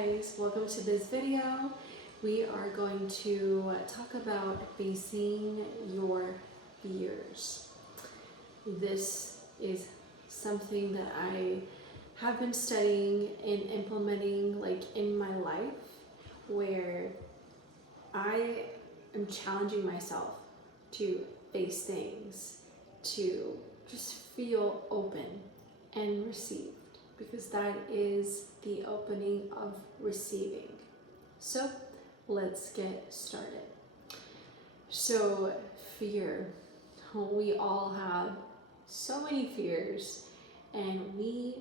guys, welcome to this video. We are going to talk about facing your fears. This is something that I have been studying and implementing in my life, where I am challenging myself to face things, to just feel open and receive, because that is the opening of receiving. So let's get started. So fear, we all have so many fears and we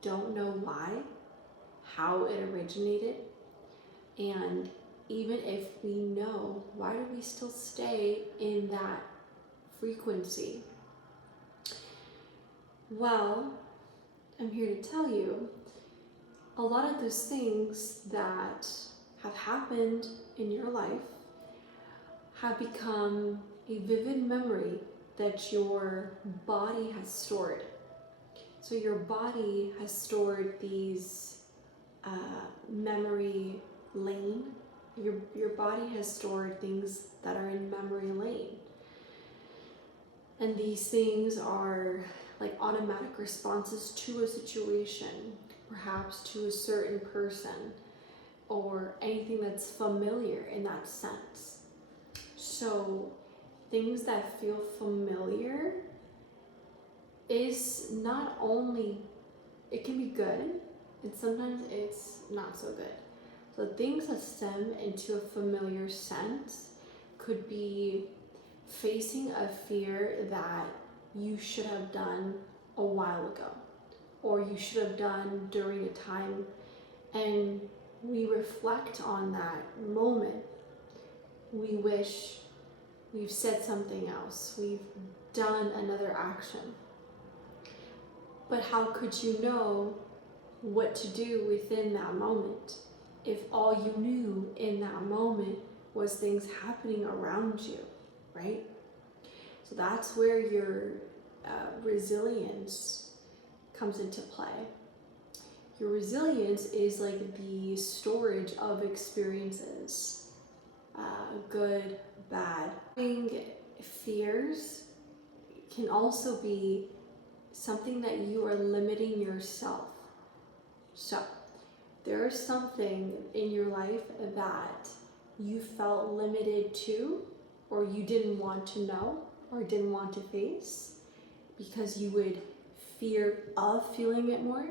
don't know why, how it originated, and even if we know, why do we still stay in that frequency? Well, I'm here to tell you, a lot of those things that have happened in your life have become a vivid memory that your body has stored. So your body has stored these memory lane. Your body has stored things that are in memory lane. And these things are like automatic responses to a situation, perhaps to a certain person, or anything that's familiar in that sense. So things that feel familiar is not only, it can be good, and sometimes it's not so good. So things that stem into a familiar sense could be facing a fear that you should have done a while ago, or you should have done during a time, and we reflect on that moment. We wish we've said something else, we've done another action. But how could you know what to do within that moment if all you knew in that moment was things happening around you, right? So that's where your resilience comes into play. Your resilience is like the storage of experiences, good, bad. Having fears can also be something that you are limiting yourself. So there's something in your life that you felt limited to, or you didn't want to know, or didn't want to face, because you would fear of feeling it more,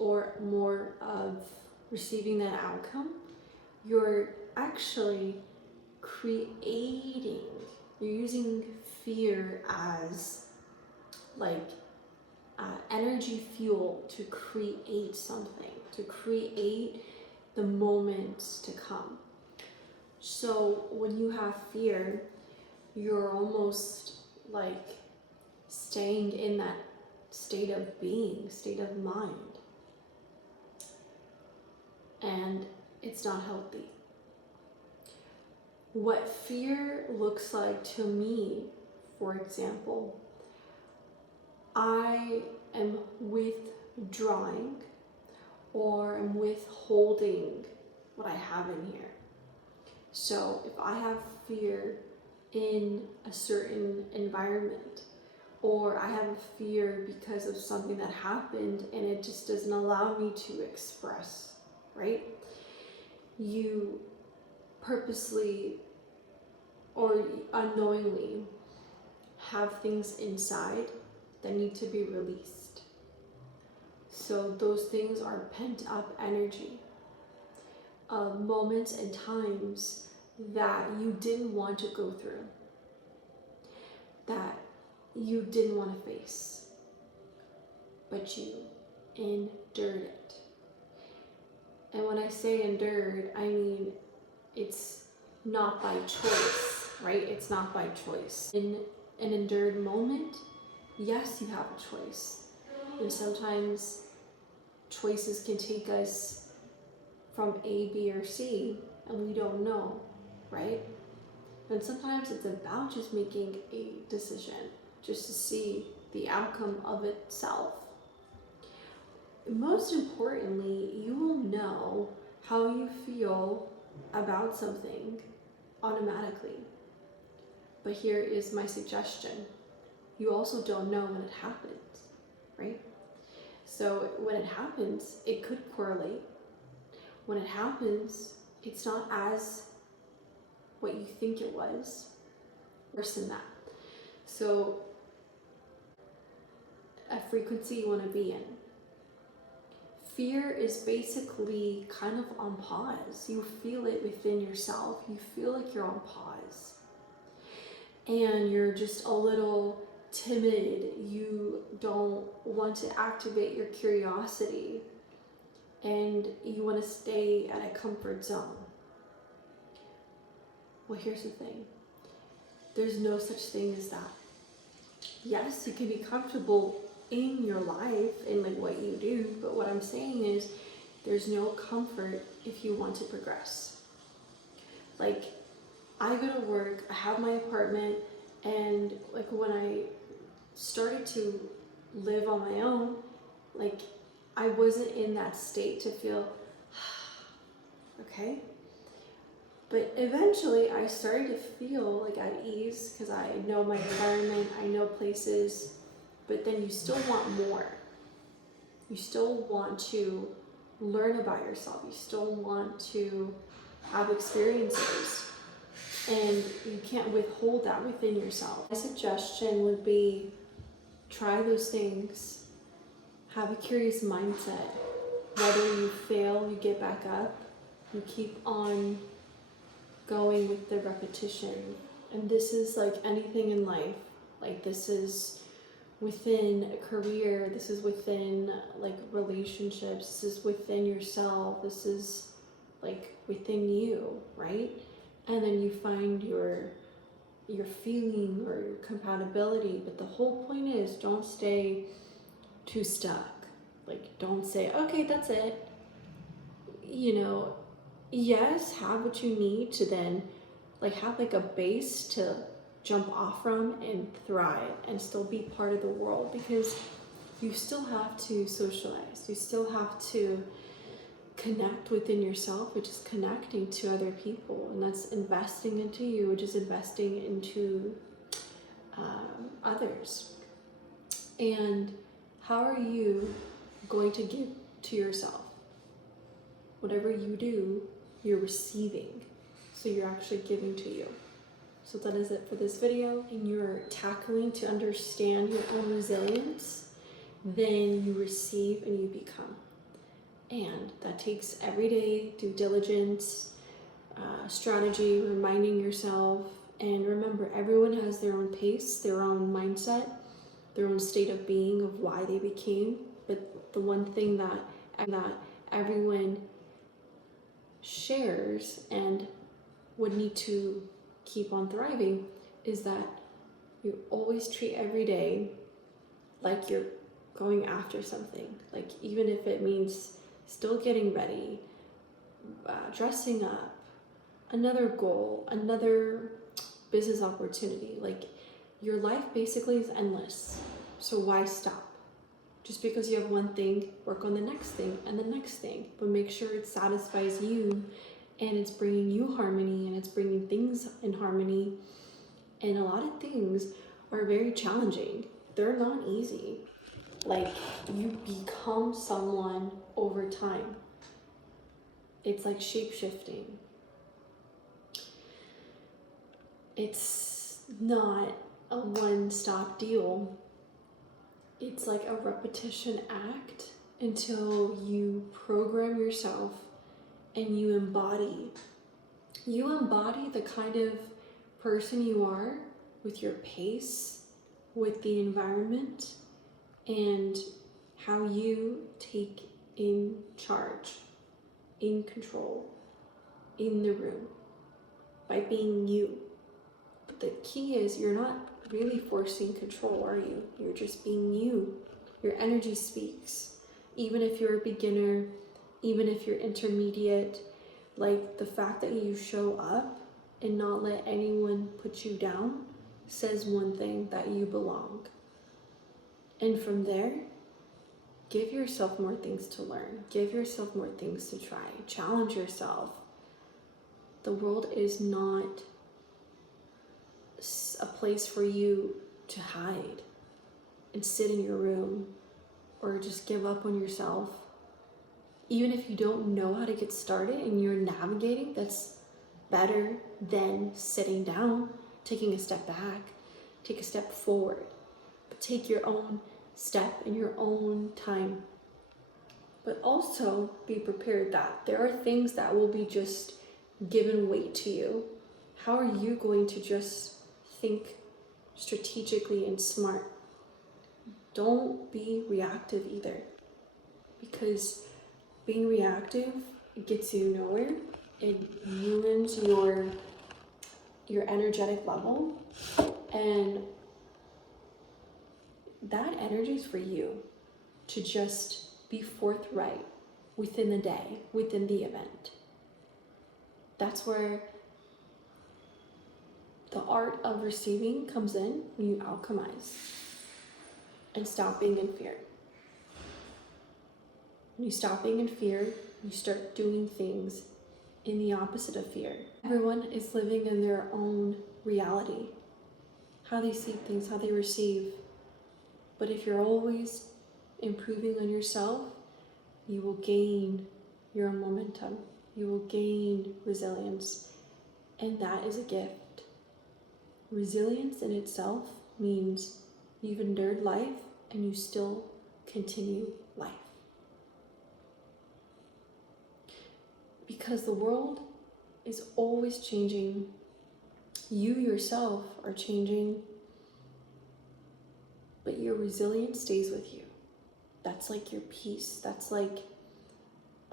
or more of receiving that outcome. You're actually you're using fear as energy fuel to create something, to create the moments to come. So when you have fear, you're almost like staying in that state of being, state of mind. And it's not healthy. What fear looks like to me, for example, I am withdrawing, or I'm withholding what I have in here. So if I have fear in a certain environment, or I have a fear because of something that happened and it just doesn't allow me to express, right? You purposely or unknowingly have things inside that need to be released. So those things are pent up energy, moments and times that you didn't want to go through, that you didn't want to face, but you endured it. And when I say endured, I mean it's not by choice, right? It's not by choice. In an endured moment, yes, you have a choice. And sometimes choices can take us from A, B, or C, and we don't know, right? And sometimes it's about just making a decision, just to see the outcome of itself. Most importantly, you will know how you feel about something automatically. But here is my suggestion. You also don't know when it happens, right? So when it happens, it could correlate. When it happens, it's not as what you think it was, worse than that. So a frequency you want to be in. Fear is basically kind of on pause. You feel it within yourself. You feel like you're on pause. And you're just a little timid. You don't want to activate your curiosity. And you want to stay at a comfort zone. Well, here's the thing. There's no such thing as that. Yes, you can be comfortable in your life and like what you do, but what I'm saying is there's no comfort if you want to progress. Like, I go to work, I have my apartment, and like when I started to live on my own, like I wasn't in that state to feel okay. But eventually I started to feel like at ease because I know my environment, I know places, but then you still want more. You still want to learn about yourself. You still want to have experiences, and you can't withhold that within yourself. My suggestion would be try those things. Have a curious mindset. Whether you fail, you get back up. You keep on going with the repetition. And this is like anything in life. Like this is within a career, this is within like relationships, this is within yourself, this is like within you, right? And then you find your feeling or your compatibility. But the whole point is don't stay too stuck. Like don't say, okay, that's it. You know, yes, have what you need to then like have like a base to jump off from and thrive and still be part of the world, because you still have to socialize. You still have to connect within yourself, which is connecting to other people, and that's investing into you, which is investing into others. And how are you going to give to yourself? Whatever you do, you're receiving. So you're actually giving to you. So that is it for this video. And you're tackling to understand your own resilience, then you receive and you become. And that takes everyday due diligence, strategy, reminding yourself. And remember, everyone has their own pace, their own mindset, their own state of being of why they became. But the one thing that everyone shares and would need to keep on thriving is that you always treat every day like you're going after something. Like even if it means still getting ready, dressing up, another goal, another business opportunity. Like your life basically is endless. So why stop? Just because you have one thing, work on the next thing and the next thing, but make sure it satisfies you and it's bringing you harmony and it's bringing things in harmony. And a lot of things are very challenging. They're not easy. Like you become someone over time. It's like shape-shifting. It's not a one-stop deal. It's like a repetition act until you program yourself and you embody the kind of person you are with your pace, with the environment, and how you take in charge, in control, in the room, by being you. But the key is you're not really forcing control, are you? You're just being you. Your energy speaks. Even if you're a beginner, even if you're intermediate, like the fact that you show up and not let anyone put you down says one thing, that you belong. And from there, give yourself more things to learn. Give yourself more things to try. Challenge yourself. The world is not a place for you to hide and sit in your room or just give up on yourself. Even if you don't know how to get started and you're navigating, that's better than sitting down, taking a step back, take a step forward. But take your own step in your own time. But also be prepared that there are things that will be just given weight to you. How are you going to just think strategically and smart? Don't be reactive either, because being reactive, it gets you nowhere. It ruins your energetic level, and that energy is for you to just be forthright within the day, within the event. That's where the art of receiving comes in, when you alchemize and stop being in fear. When you stop being in fear, you start doing things in the opposite of fear. Everyone is living in their own reality, how they see things, how they receive. But if you're always improving on yourself, you will gain your momentum. You will gain resilience. And that is a gift. Resilience in itself means you've endured life and you still continue life. Because the world is always changing. You yourself are changing, but your resilience stays with you. That's like your peace. That's like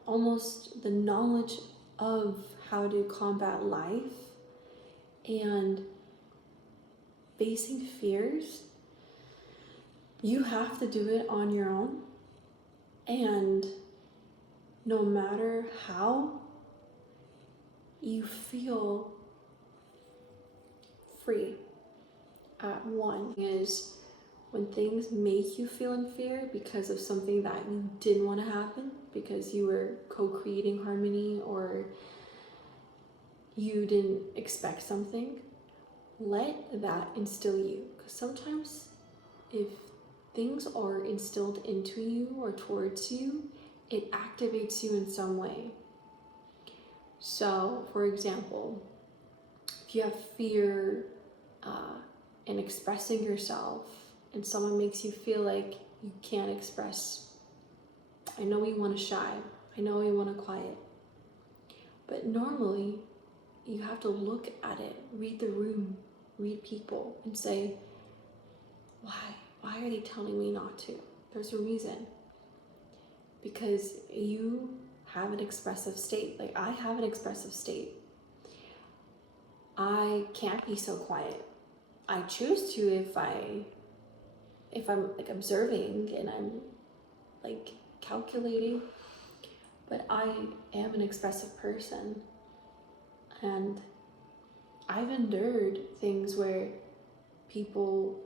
almost the knowledge of how to combat life and facing fears. You have to do it on your own, and no matter how, you feel free. At one is when things make you feel in fear because of something that you didn't want to happen, because you were co-creating harmony or you didn't expect something, let that instill you. Because sometimes if things are instilled into you or towards you, it activates you in some way. So, for example, if you have fear in expressing yourself and someone makes you feel like you can't express, I know you want to shy, I know you want to quiet, but normally you have to look at it, read the room, read people, and say, why are they telling me not to? There's a reason. Because you have an expressive state. Like I have an expressive state. I can't be so quiet. I choose to if I'm like observing and I'm like calculating, but I am an expressive person, and I've endured things where people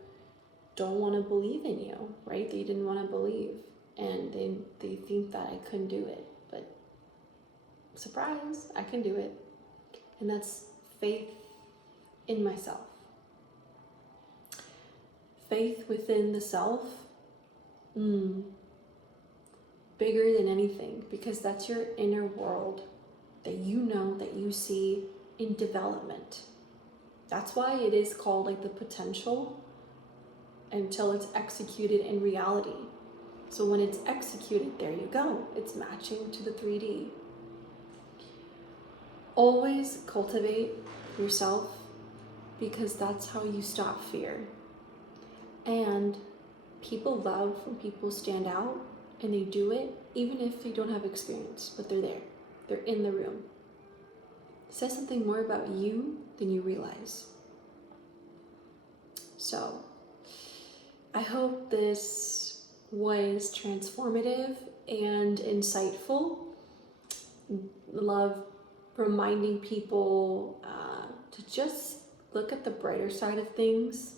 don't want to believe in you, right? They didn't want to believe, and they think that I couldn't do it, but surprise, I can do it. And that's faith in myself. Faith within the self, bigger than anything, because that's your inner world that you know, that you see in development. That's why it is called like the potential until it's executed in reality. So when it's executed, there you go. It's matching to the 3D. Always cultivate yourself, because that's how you stop fear. And people love when people stand out and they do it, even if they don't have experience, but they're there. They're in the room. It says something more about you than you realize. So I hope this was transformative and insightful. Love reminding people to just look at the brighter side of things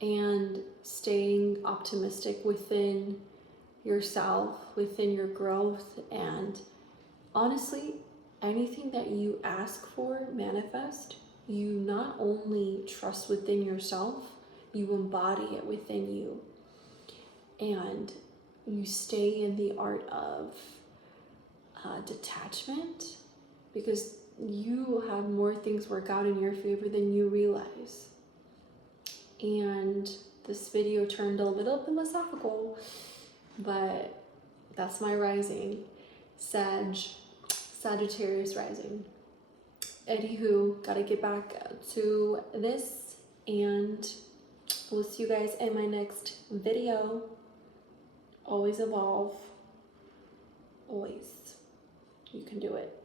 and staying optimistic within yourself, within your growth, and honestly, anything that you ask for, manifest. You not only trust within yourself, you embody it within you. And you stay in the art of detachment, because you have more things work out in your favor than you realize. And this video turned a little bit philosophical, but that's my rising. Sagittarius rising. Anywho, gotta get back to this, and we'll see you guys in my next video. Always evolve. Always. You can do it.